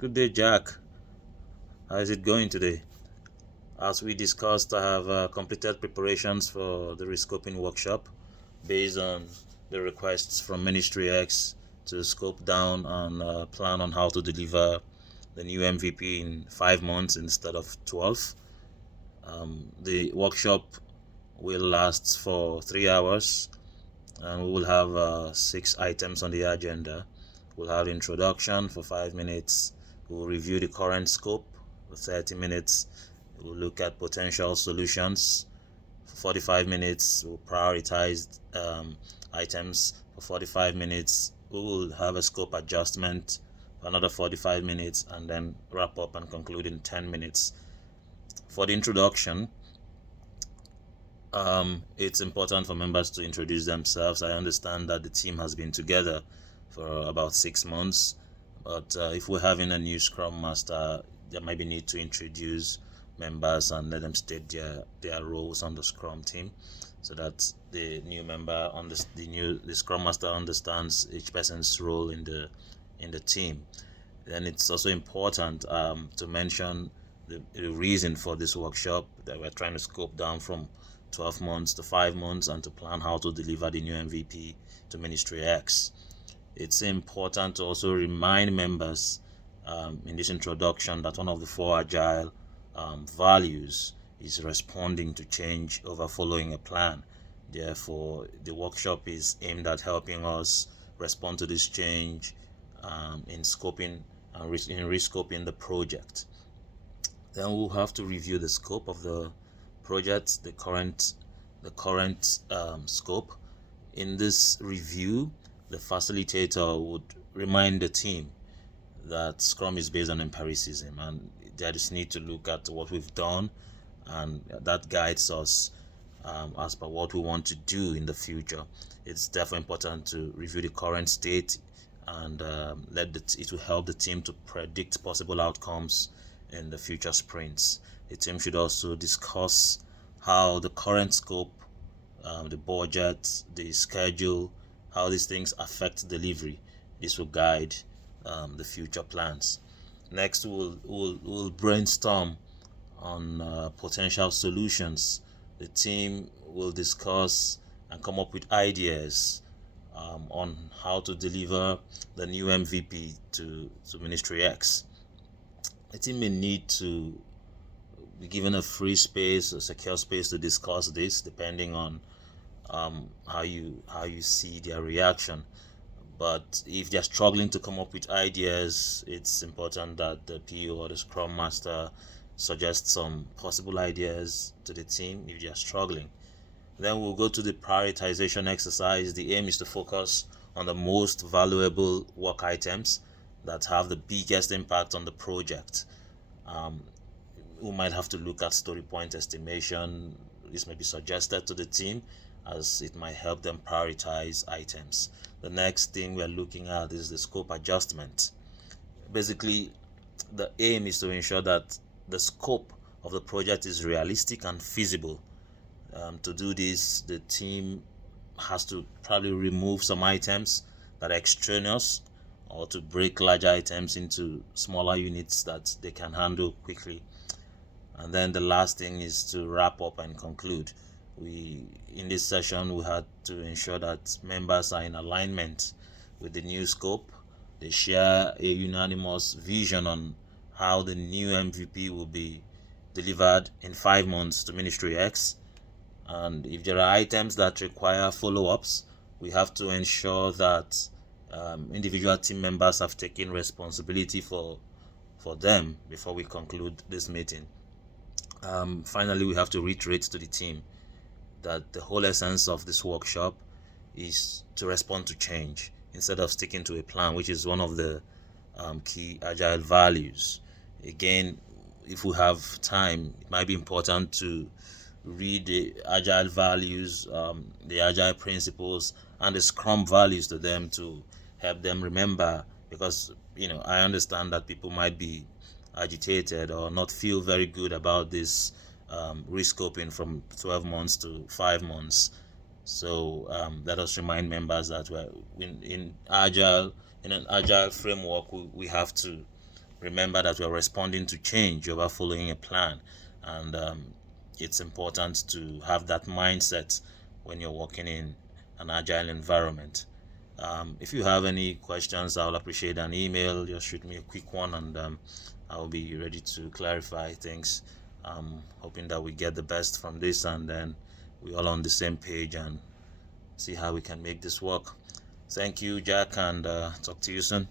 Good day, Jack. How is it going today? As we discussed, I have completed preparations for the rescoping workshop based on the requests from Ministry X to scope down and plan on how to deliver the new MVP in 5 months instead of 12. The workshop will last for 3 hours, and we will have 6 items on the agenda. We'll have introduction for 5 minutes. We'll review the current scope for 30 minutes. We'll look at potential solutions for 45 minutes. We'll prioritize items for 45 minutes. We will have a scope adjustment for another 45 minutes and then wrap up and conclude in 10 minutes. For the introduction, it's important for members to introduce themselves. I understand that the team has been together for about 6 months, but if we're having a new Scrum Master, there might be need to introduce members and let them state their roles on the Scrum team, so that the new member the Scrum Master understands each person's role in the team. Then it's also important to mention the reason for this workshop, that we're trying to scope down from 12 months to 5 months and to plan how to deliver the new MVP to Ministry X. It's important to also remind members in this introduction that one of the 4 agile values is responding to change over following a plan. Therefore, the workshop is aimed at helping us respond to this change in scoping and in rescoping the project. Then we'll have to review the scope of the project, the current scope. In this review, the facilitator would remind the team that Scrum is based on empiricism, and there is need to look at what we've done, and that guides us as per what we want to do in the future. It's therefore important to review the current state, and it will help the team to predict possible outcomes in the future sprints. The team should also discuss how the current scope, the budget, the schedule, how these things affect delivery. This will guide the future plans. Next, we'll brainstorm on potential solutions. The team will discuss and come up with ideas on how to deliver the new MVP to Ministry X. The team may need to be given a free space, a secure space to discuss this, depending on how you see their reaction. But if they're struggling to come up with ideas, it's important that the PO or the Scrum Master suggests some possible ideas to the team if they're struggling. Then we'll go to the prioritization exercise. The aim is to focus on the most valuable work items that have the biggest impact on the project. We might have to look at story point estimation. This may be suggested to the team, as it might help them prioritize items. The next thing we're looking at is the scope adjustment. Basically, the aim is to ensure that the scope of the project is realistic and feasible. To do this, the team has to probably remove some items that are extraneous, or to break larger items into smaller units that they can handle quickly. And then the last thing is to wrap up and conclude. In this session, we had to ensure that members are in alignment with the new scope. They share a unanimous vision on how the new MVP will be delivered in 5 months to Ministry X. And if there are items that require follow-ups, we have to ensure that individual team members have taken responsibility for them before we conclude this meeting. Finally, we have to reiterate to the team that the whole essence of this workshop is to respond to change instead of sticking to a plan, which is one of the key agile values. Again, if we have time, it might be important to read the agile values, the agile principles, and the Scrum values to them, to help them remember, because I understand that people might be agitated or not feel very good about this rescoping from 12 months to 5 months. So let us remind members that we're in an agile framework. We have to remember that we're responding to change over following a plan, and it's important to have that mindset when you're working in an agile environment. If you have any questions, I'll appreciate an email. Just shoot me a quick one, and I'll be ready to clarify things. Hoping that we get the best from this, and then we're all on the same page and see how we can make this work. Thank you, Jack, and talk to you soon.